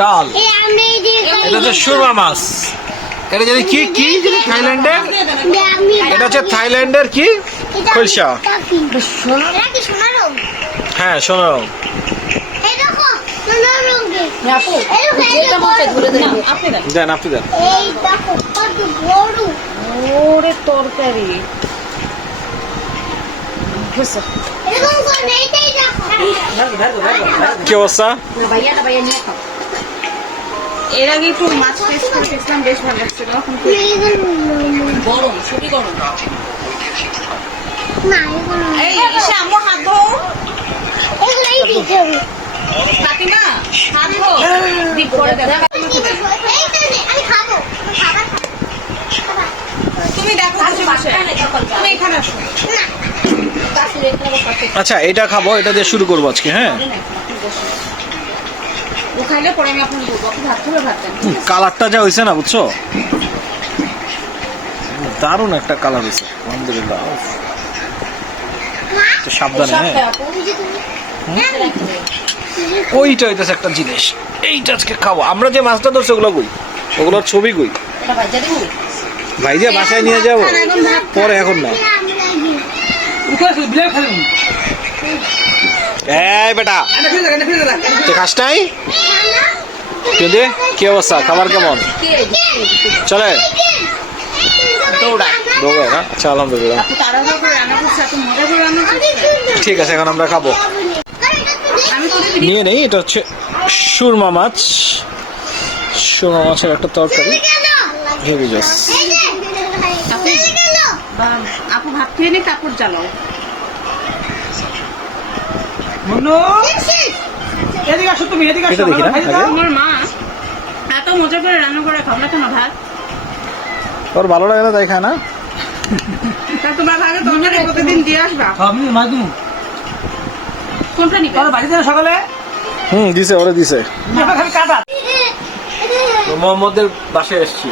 ডাল। এটা হচ্ছে সুরমা মাছ। এটা জানি কি? কি? থাইল্যান্ডের? এটা হচ্ছে থাইল্যান্ডের কি? খলসা। এটা কি সোনার রং? হ্যাঁ শোনো এই দেখো সোনার দেন আপনি দেন। দেন আপনি দেন। এই দেখো কত বড়। ওরে তরকারি। কি অবস্থা এর আগে একটু মাছ টেস্ট করে দেখলাম বেশ ভালো লাগছিল এখন গরম খুবই গরম। না এই এসে আম্মু হাত ধো এগুলোই দিতে হবে ফাতিমা হাত ধো দিক করে দেন এইটা নে, আমি খাব আমি খাবার খাব। তুমি দেখো বসে বসে তুমি এখানে আসো আচ্ছা এটা খাব এটা দিয়ে শুরু করব আজকে হ্যাঁ? কালারটা যা হয়েছে না বুঝছ? দারুণ একটা কালার হয়েছে আলহামদুলিল্লাহ। তো সাবধানে হ্যাঁ? ওইটা হইতেছে একটা জিনিস এইটা আজকে খাব। আমরা যে মাছটা ধরছি ওগুলো কই? ওগুলোর ছবি কই? ভাই যে বাসায় নিয়ে যাব। পরে এখন না। এই বেটা তুই খাস নাই? তুই কি অবস্থা? খাবার কেমন? চলে। দৌড়ায় না? আচ্ছা আলহামদুলিল্লাহ। ঠিক আছে এখন আমরা খাব। নিয়ে নেই এটা হচ্ছে সুরমা মাছ। সুরমা মাছের একটা তরকারি। হেভি জাস আপু ভাত খেয়ে নি কাপড় জ্বালাও। মুন্নু এদিকে আসো তুমি এদিকে আসো না। তোমার মা এত মজা করে রান্না করে খাও না কেন ভাত? তোর ভালো লাগে না তাই খায় না? তা তোমার ভাগে তরকারি প্রতিদিন দিয়ে আসবা। আমি মাছ দিমু কোনটা নিবে? তোর বাড়িতে না সকালে? হুম দিছে ওরে দিছে। খালি কাটা। মোহাম্মদের বাসায় এসছি।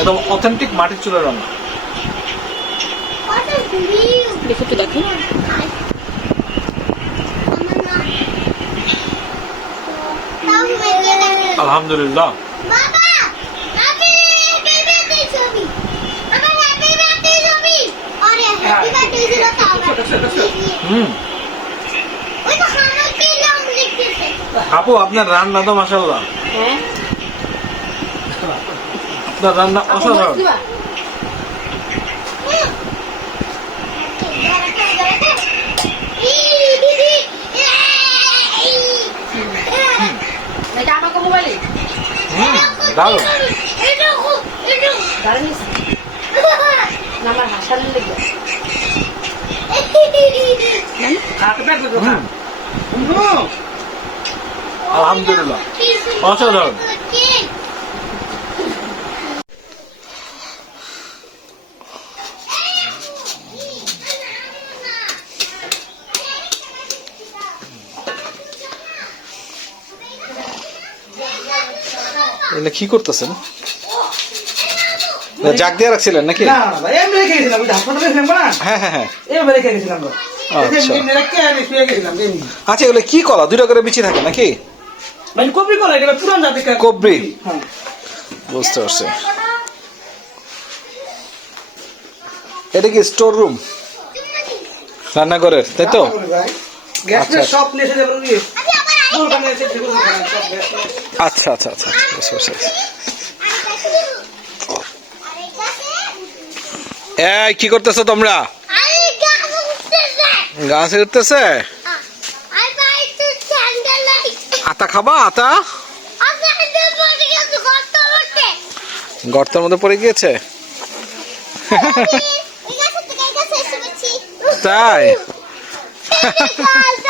একদম অথেন্টিক মাটির চুলের রান্না দেখো তো দেখি আলহামদুলিল্লাহ আপু আপনার রান্না তো মাসাল্লাহ হ্যাঁ। আপনার রান্না অসাধারণ। দারুণ। আমার লেগে আলহামদুলিল্লাহ। অসাধারণ। এটা কি করতেছেন? না, জাগ দিয়ে রাখছিলেন নাকি? না না ভাই এমনি রেখে গেছিলাম হাসপাতালে ছিলাম না? হ্যাঁ হ্যাঁ হ্যাঁ। এইভাবে রেখে গেছিলাম আচ্ছা। আচ্ছা এগুলো কি কলা? দুইটা করে বিচি থাকে নাকি? ভাই কবরি কলা এটা পুরান জাতি কবরি। হ্যাঁ। বুঝতে পারছি। এটা কি স্টোর রুম? রান্নাঘরের তাই তো? গ্যাস। সব নিয়ে এসে আচ্ছা আচ্ছা আচ্ছা এই, কি করতেছো তোমরা? গাছে উঠতেছে? আতা খাবা, আতা? গর্তের মধ্যে পড়ে গিয়েছে? তাই?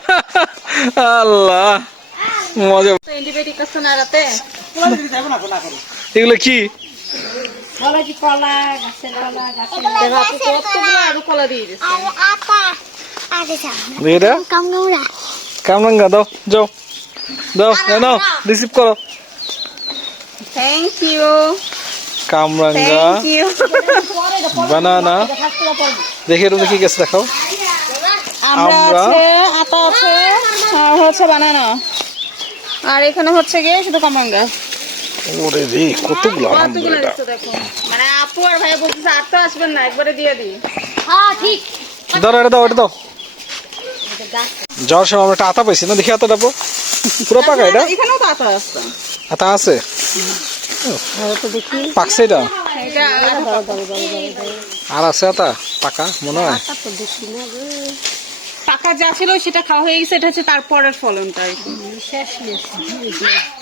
আল্লাহ। মজা। তো অ্যান্টিবায়োটিক আছে না রাতে? কোলা দিবি যাবে না কোলা। করে এগুলো কি কামরাঙ্গা দাও যাও। দাও নাও রিসিভ করো। থ্যাংক ইউ কামরাঙ্গা। বানানা দেখি এর কি গেছে দেখাও। আমরা আর হচ্ছে বানানো। আর এখানে হচ্ছে গিয়ে শুধু কামরাঙ্গা ওরে রে কতগুলো কতগুলো দেখো। মানে আপু আর ভাই বলতেছে আর তো আসবেন না একবারে দিয়ে দিই। হ্যাঁ ঠিক। দাও এটা দাও। এটা দাও। যাওয়ার সময় আমরা একটা আতা পাইছি না দেখি আতাটা পো পুরো পাকা এটা? এখানেও তো আটা আছে। আতা আছে? পাকছে এটা? আর আছে আতা? পাকা মনে হয়। পাকা যা ছিল সেটা খাওয়া হয়ে গেছে এটা হচ্ছে তারপরের ফলনটা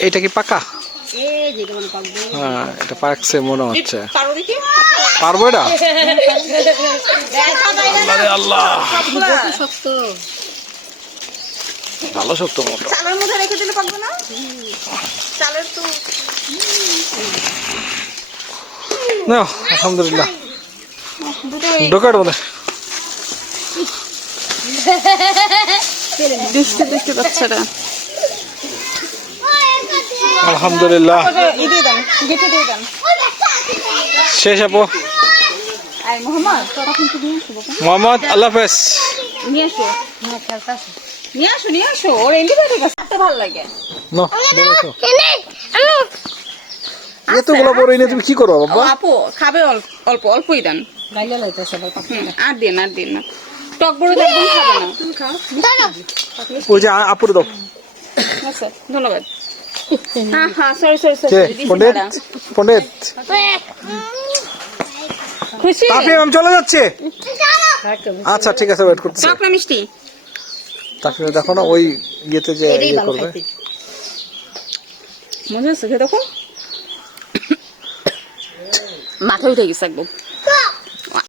এটা কি পাকা? হ্যাঁ এটা পাকছে মনে হচ্ছে। পারব এটা? আল্লাহ। ভালো শক্ত মোটা চালের মধ্যে রেখে দিলে পাকবে না? চালের তো না আলহামদুলিল্লাহ। ঢোকার দুষ্টু দুষ্টু বাচ্চারা আলহামদুলিল্লাহ। শেষ আপু। মোহাম্মদ নিয়ে আসো আল্লাহ হাফেজ। নিয়ে আসো। নিয়ে আসো নিয়ে আসো। ওর খেতে ভালো লাগে। এতগুলো বড় এনে তুমি কি করো ও, বাবা আপু খাবে অল্প অল্প অল্পই দেন। হুম, আর দিন আর দিন। না টক বড় তো একদম খাবে না। দাঁড়াও ওই যে আপুর দাও। আচ্ছা ধন্যবাদ। হ্যাঁ হ্যাঁ সরি সরি সরি পণ্ডিত? পণ্ডিত? খুশি? তাপি আমি চলে যাচ্ছে? আচ্ছা ঠিক আছে ওয়েট মিষ্টি। দেখো না ওই ইয়েতে যে ইয়ে করবে। মজা আছে দেখো। মাথা উঠে গেছে একদম।